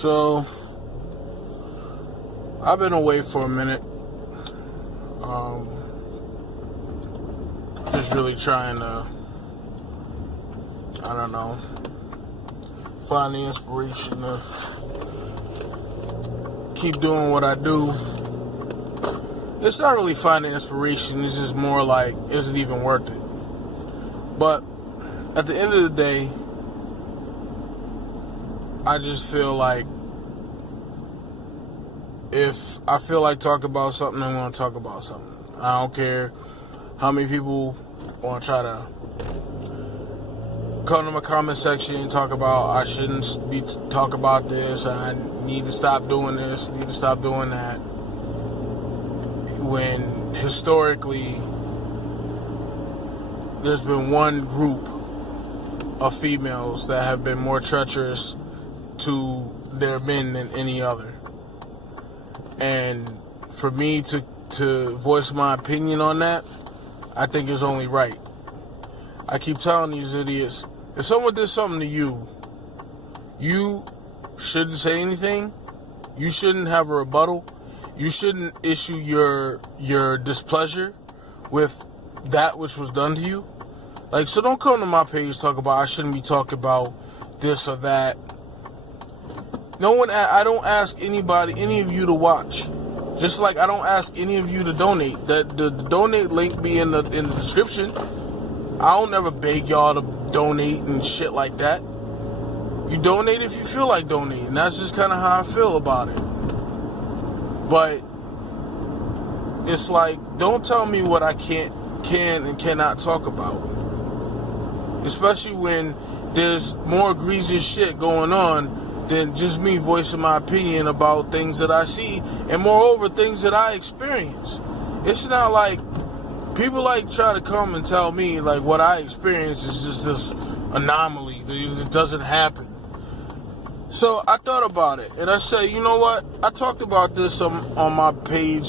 So, I've been away for a minute. Just really trying to, I don't know, find the inspiration to keep doing what I do. It's not really finding inspiration. It's just more like, is it even worth it? But at the end of the day, I just feel like if I feel like talking about something, I'm going to talk about something. I don't care how many people want to try to come to my comment section and talk about I shouldn't be talk about this, I need to stop doing this, need to stop doing that. When historically there's been one group of females that have been more treacherous to their men than any other. And for me to voice my opinion on that, I think is only right. I keep telling these idiots, if someone did something to you, you shouldn't say anything. You shouldn't have a rebuttal. You shouldn't issue your displeasure with that which was done to you. Like, so don't come to my page talk about I shouldn't be talking about this or that. I don't ask any of you to watch. Just like I don't ask any of you to donate. The donate link be in the description. I don't never beg y'all to donate and shit like that. You donate if you feel like donating. That's just kind of how I feel about it. But it's like, don't tell me what I can and cannot talk about. Especially when there's more egregious shit going on than just me voicing my opinion about things that I see, and moreover, things that I experience. It's not like people like try to come and tell me like what I experience is just this anomaly. It doesn't happen. So I thought about it, and I said, you know what? I talked about this on my page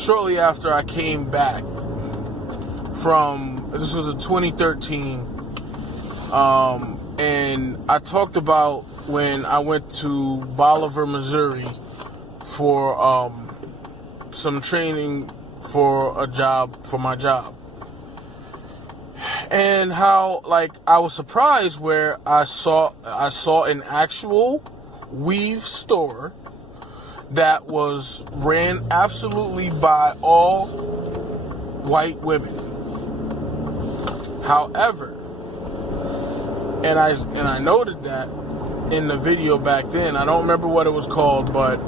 shortly after I came back from, this was in 2013, and I talked about when I went to Bolivar, Missouri for some training for my job. And how, like, I was surprised where I saw an actual weave store that was ran absolutely by all white women. However, and I noted that in the video back then. I don't remember what it was called, but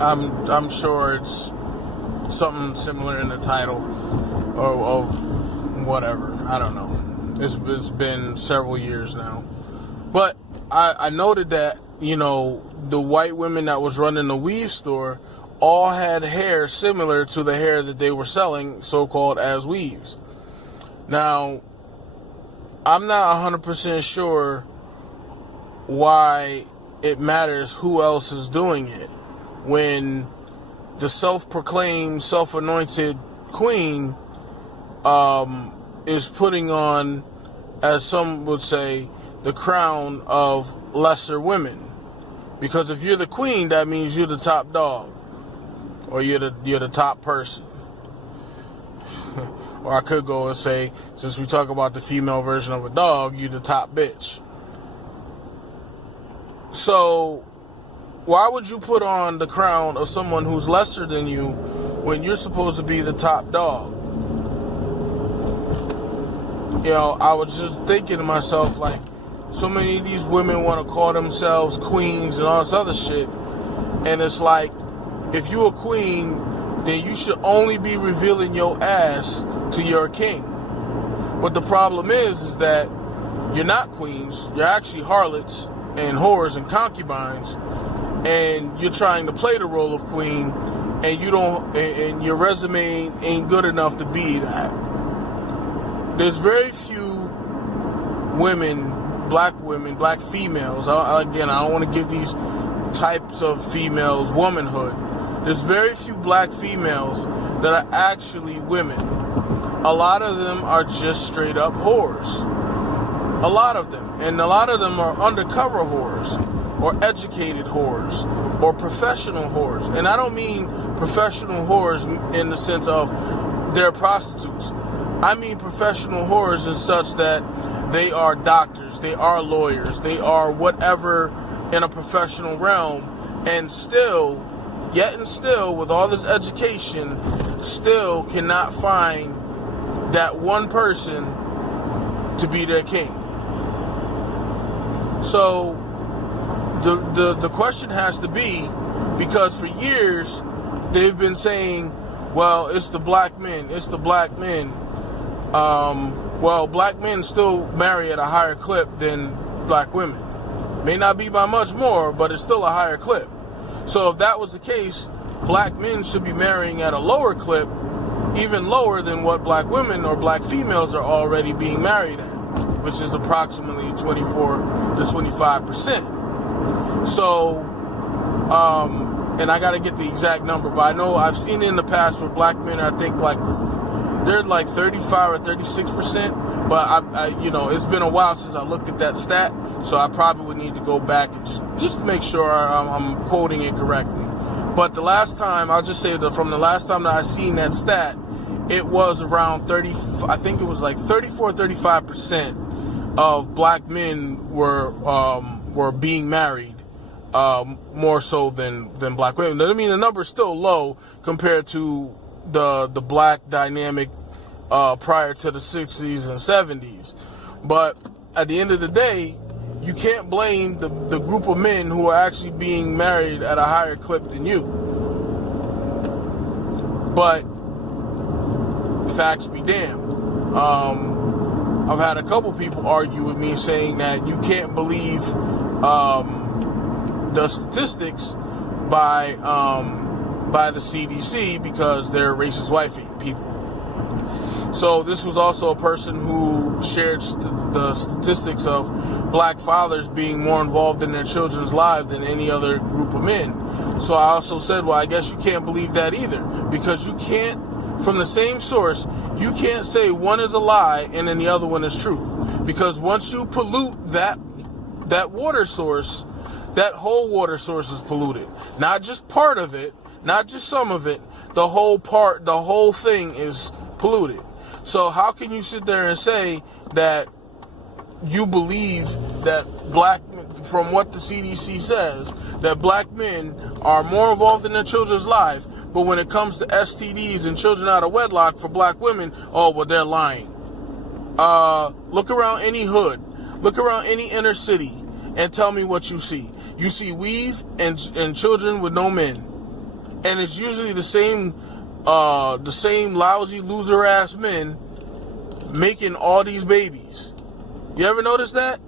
I'm sure it's something similar in the title of whatever. I don't know. It's been several years now. But I noted that, you know, the white women that was running the weave store all had hair similar to the hair that they were selling, so-called as weaves. Now, I'm not 100% sure why it matters who else is doing it when the self-proclaimed, self-anointed queen is putting on, as some would say, the crown of lesser women. Because if you're the queen, that means you're the top dog, or you're the top person. Or I could go and say, since we talk about the female version of a dog, you're the top bitch. So, why would you put on the crown of someone who's lesser than you when you're supposed to be the top dog? You know, I was just thinking to myself, like, so many of these women want to call themselves queens and all this other shit. And it's like, if you're a queen, then you should only be revealing your ass to your king. But the problem is that you're not queens. You're actually harlots and whores and concubines. And you're trying to play the role of queen, and you don't, and your resume ain't good enough to be that. There's very few women, black females. Again, I don't want to give these types of females womanhood. There's very few black females that are actually women. A lot of them are just straight up whores. A lot of them. And a lot of them are undercover whores. or educated whores or professional whores. And I don't mean professional whores in the sense of they're prostitutes. I mean professional whores in such that they are doctors, they are lawyers, they are whatever in a professional realm, and still, with all this education, still cannot find that one person to be their king. So the question has to be, because for years they've been saying, well, it's the black men, it's the black men. Well, black men still marry at a higher clip than black women. May not be by much more, but it's still a higher clip. So if that was the case, black men should be marrying at a lower clip, even lower than what black women or black females are already being married at, which is approximately 24 to 25%. So, and I got to get the exact number, but I know I've seen it in the past where black men, I think they're like 35 or 36%, but I it's been a while since I looked at that stat, so I probably would need to go back and just make sure I'm quoting it correctly. But the last time, I'll just say that from the last time that I seen that stat, it was around 35% of black men were being married, more so than black women. I mean, the number's still low compared to the black dynamic prior to the 60s and 70s. But at the end of the day, you can't blame the group of men who are actually being married at a higher clip than you. But facts be damned. I've had a couple people argue with me saying that you can't believe the statistics by the CDC because they're racist white people. So this was also a person who shared the statistics of black fathers being more involved in their children's lives than any other group of men. So I also said, well, I guess you can't believe that either, because you can't, from the same source, you can't say one is a lie and then the other one is truth. Because once you pollute that water source, that whole water source is polluted. Not just part of it, not just some of it, the whole thing is polluted. So how can you sit there and say that you believe that from what the CDC says, that black men are more involved in their children's life, but when it comes to STDs and children out of wedlock for black women, oh, well, they're lying. Look around any hood, look around any inner city, and tell me what you see. You see weave and children with no men. And it's usually the same lousy loser ass men making all these babies. You ever notice that?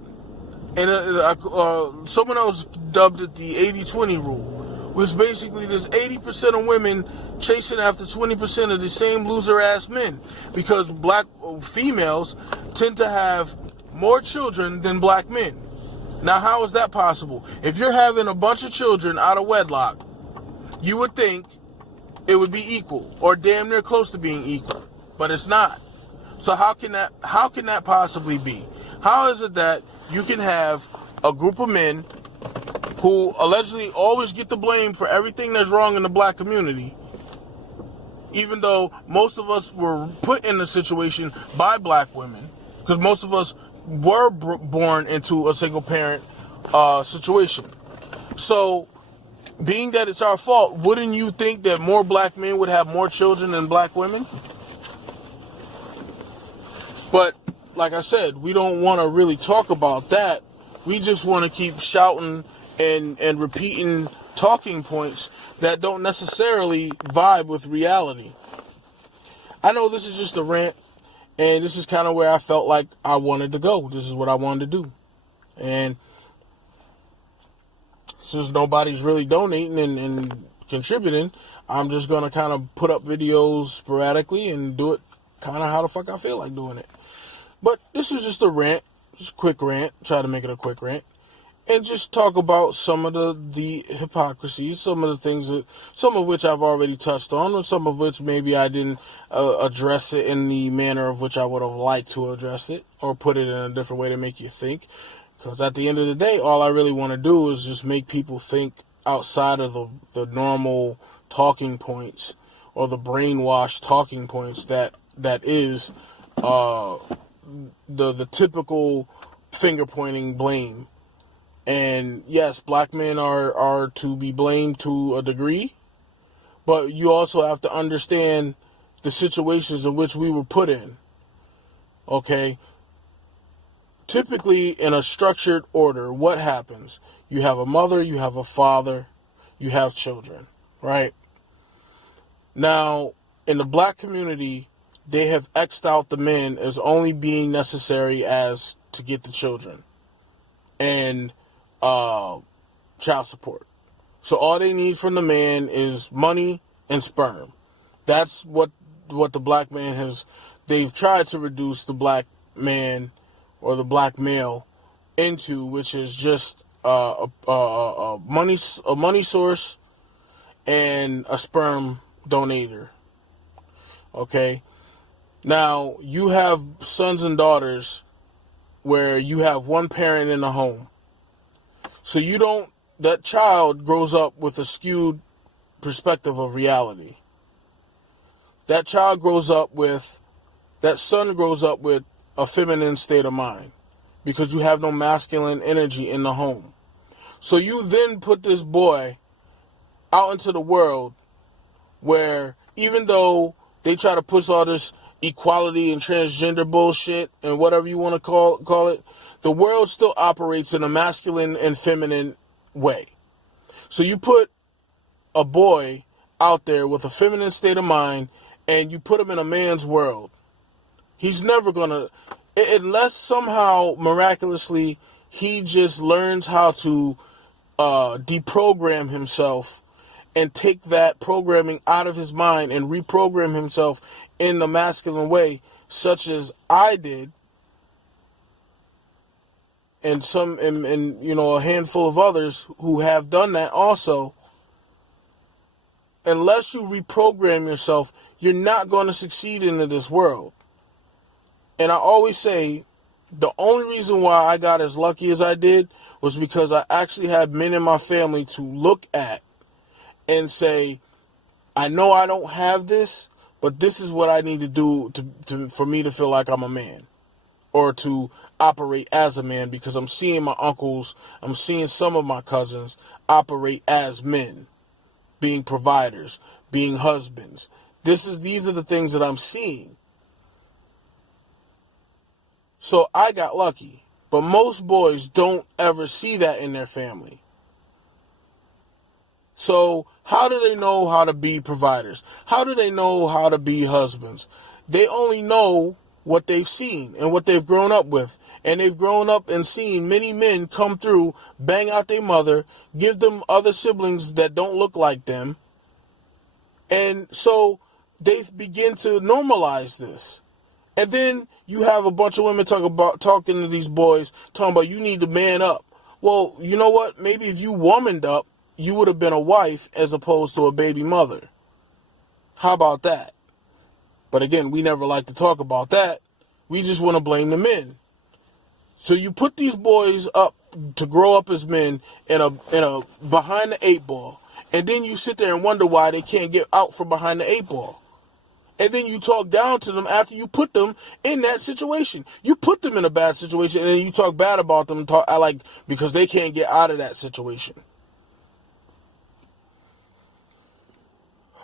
And someone else dubbed it the 80-20 rule, which basically there's 80% of women chasing after 20% of the same loser ass men, because black females tend to have more children than black men. Now, how is that possible? If you're having a bunch of children out of wedlock, you would think it would be equal, or damn near close to being equal, but it's not. So how can that possibly be? How is it that you can have a group of men who allegedly always get the blame for everything that's wrong in the black community, even though most of us were put in the situation by black women, because most of us were born into a single parent situation. So, being that it's our fault, wouldn't you think that more black men would have more children than black women? But, like I said, we don't want to really talk about that. We just want to keep shouting and repeating talking points that don't necessarily vibe with reality. I know this is just a rant, and this is kind of where I felt like I wanted to go. This is what I wanted to do. And since nobody's really donating and contributing, I'm just going to kind of put up videos sporadically and do it kind of how the fuck I feel like doing it. But this is just a rant, just a quick rant, try to make it a quick rant, and just talk about some of the hypocrisies, some of the things some of which I've already touched on, and some of which maybe I didn't address it in the manner of which I would have liked to address it, or put it in a different way to make you think. Because at the end of the day, all I really want to do is just make people think outside of the normal talking points or the brainwashed talking points that is the typical finger pointing blame. And yes, black men are to be blamed to a degree, but you also have to understand the situations in which we were put in. Okay? Typically, in a structured order, what happens? You have a mother, you have a father, you have children, right? Now, in the black community, they have X'd out the men as only being necessary as to get the children and child support. So all they need from the man is money and sperm. That's what the black man has. They've tried to reduce the black man or the black male into, which is just a money source and a sperm donator. Okay. Now you have sons and daughters where you have one parent in the home, so that child grows up with a skewed perspective of reality. That son grows up with a feminine state of mind because you have no masculine energy in the home. So you then put this boy out into the world where, even though they try to push all this equality and transgender bullshit and whatever you want to call it, the world still operates in a masculine and feminine way. So you put a boy out there with a feminine state of mind and you put him in a man's world. He's never going to, unless somehow miraculously he just learns how to deprogram himself and take that programming out of his mind and reprogram himself in the masculine way, such as I did, and a handful of others who have done that also. Unless you reprogram yourself, you're not going to succeed in this world. And I always say, the only reason why I got as lucky as I did was because I actually had men in my family to look at and say, I know I don't have this, but this is what I need to do for me to feel like I'm a man, or to operate as a man, because I'm seeing my uncles, I'm seeing some of my cousins operate as men, being providers, being husbands. These are the things that I'm seeing. So I got lucky, but most boys don't ever see that in their family. So how do they know how to be providers? How do they know how to be husbands? They only know what they've seen and what they've grown up with. And they've grown up and seen many men come through, bang out their mother, give them other siblings that don't look like them. And so they begin to normalize this. And then you have a bunch of women talking to these boys, talking about you need to man up. Well, you know what? Maybe if you womaned up, you would have been a wife as opposed to a baby mother. How about that? But again, we never like to talk about that. We just want to blame the men. So you put these boys up to grow up as men in a behind the 8-ball, and then you sit there and wonder why they can't get out from behind the 8-ball. And then you talk down to them after you put them in that situation. You put them in a bad situation, and then you talk bad about them, because they can't get out of that situation.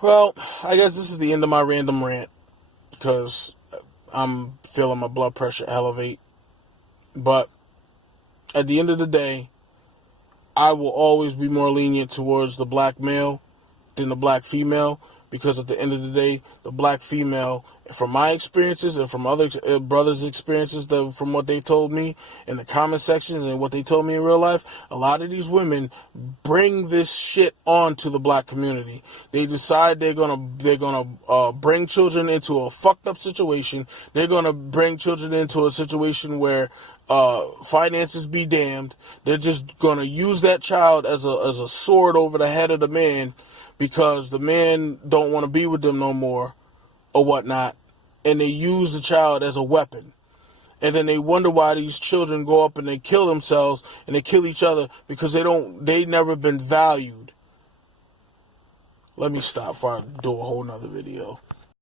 Well, I guess this is the end of my random rant, because I'm feeling my blood pressure elevate. But at the end of the day, I will always be more lenient towards the black male than the black female, because at the end of the day, the black female, from my experiences and from other brothers' experiences, from what they told me in the comment section and what they told me in real life, a lot of these women bring this shit on to the black community. They decide they're gonna bring children into a fucked up situation. They're gonna bring children into a situation where finances be damned. They're just gonna use that child as a sword over the head of the man, because the man don't want to be with them no more or whatnot, and they use the child as a weapon. And then they wonder why these children go up and they kill themselves and they kill each other because they never been valued. Let me stop before I do a whole nother video.